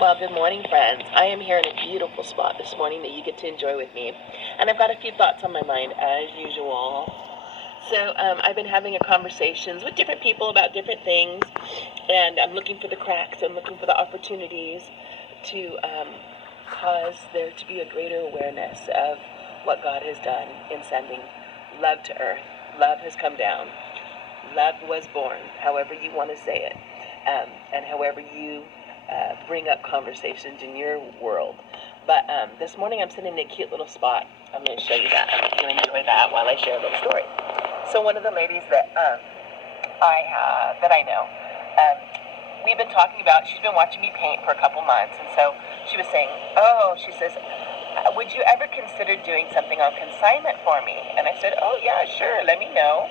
Well, good morning, friends. I am here in a beautiful spot this morning that you get to enjoy with me. And I've got a few thoughts on my mind, as usual. I've been having conversations with different people about different things, and I'm looking for the cracks, I'm looking for the opportunities to cause there to be a greater awareness of what God has done in sending love to earth. Love has come down. Love was born, however you want to say it, and however you bring up conversations in your world. But this morning I'm sitting in a cute little spot. I'm going to show you that. I hope you enjoy that while I share a little story. So one of the ladies that I know, we've been talking about. She's been watching me paint for a couple months, and so she was saying, "Oh," she says, "would you ever consider doing something on consignment for me?" And I said, "Oh yeah, sure. Let me know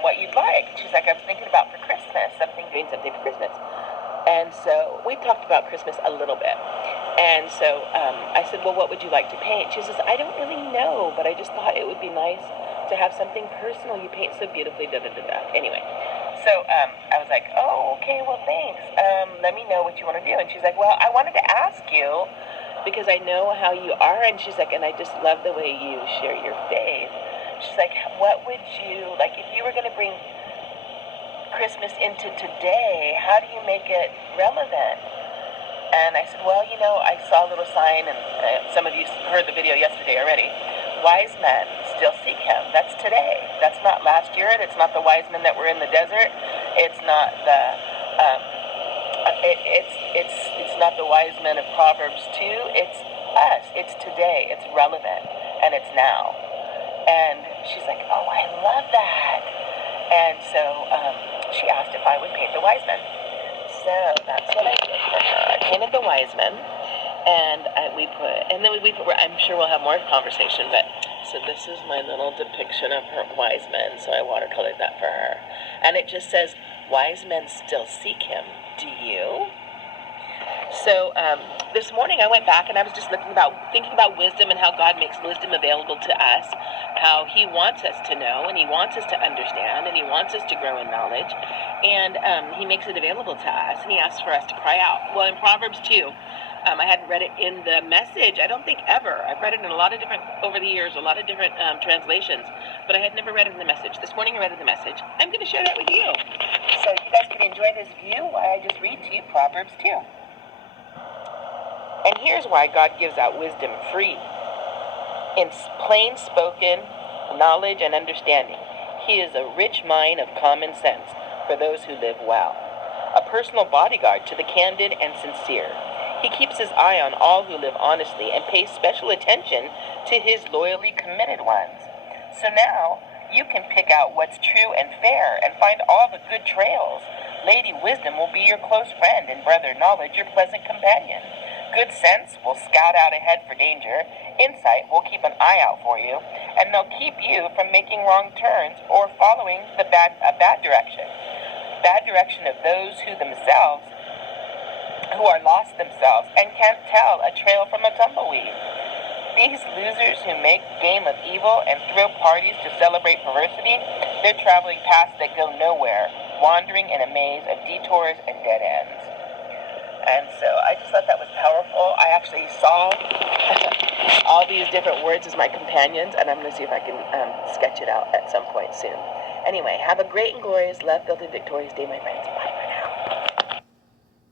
what you'd like." She's like, "I was thinking about for Christmas, doing something for Christmas." And so we talked about Christmas a little bit. And so I said, "Well, what would you like to paint?" She says, "I don't really know, but I just thought it would be nice to have something personal. You paint so beautifully, da da da da." Anyway, so I was like, "Oh, okay, well, thanks. Let me know what you want to do." And she's like, "Well, I wanted to ask you because I know how you are." And she's like, "And I just love the way you share your faith." She's like, "What would you, like, if you were going to bring Christmas into today, how do you make it relevant?" And I said, "Well, I saw a little sign, and some of you heard the video yesterday already. Wise men still seek him. That's today. That's not last year. It's not the wise men that were in the desert. It's not the it's not the wise men of Proverbs 2. It's us. It's today. It's relevant, and it's now." And she's like, "Oh, I love that." And so she asked if I would paint the wise men. So that's what I did for her. I painted the wise men, and I'm sure we'll have more conversation, but so this is my little depiction of her wise men. So I watercolored that for her. And it just says, "Wise men still seek him. Do you?" So this morning I went back and I was just thinking about wisdom and how God makes wisdom available to us, how He wants us to know and He wants us to understand and He wants us to grow in knowledge, and He makes it available to us and He asks for us to cry out. Well, in Proverbs 2, I hadn't read it in the Message, I don't think ever. I've read it in a lot of different, over the years, a lot of different translations, but I had never read it in the Message. This morning I read it in the Message. I'm going to share that with you, so you guys can enjoy this view while I just read to you Proverbs 2. And here's why God gives out wisdom free. In plain spoken knowledge and understanding, He is a rich mine of common sense for those who live well. A personal bodyguard to the candid and sincere. He keeps his eye on all who live honestly and pays special attention to his loyally committed ones. So now you can pick out what's true and fair and find all the good trails. Lady Wisdom will be your close friend, and Brother Knowledge your pleasant companion. Good sense will scout out ahead for danger. Insight will keep an eye out for you, and they'll keep you from making wrong turns or following a bad direction. Bad direction of those who are lost themselves and can't tell a trail from a tumbleweed. These losers who make game of evil and throw parties to celebrate perversity, they're traveling paths that go nowhere, wandering in a maze of detours and dead ends. And so I just thought that was powerful. I actually saw all these different words as my companions, and I'm going to see if I can sketch it out at some point soon. Anyway, have a great and glorious, love-filled, and victorious day, my friends. Bye.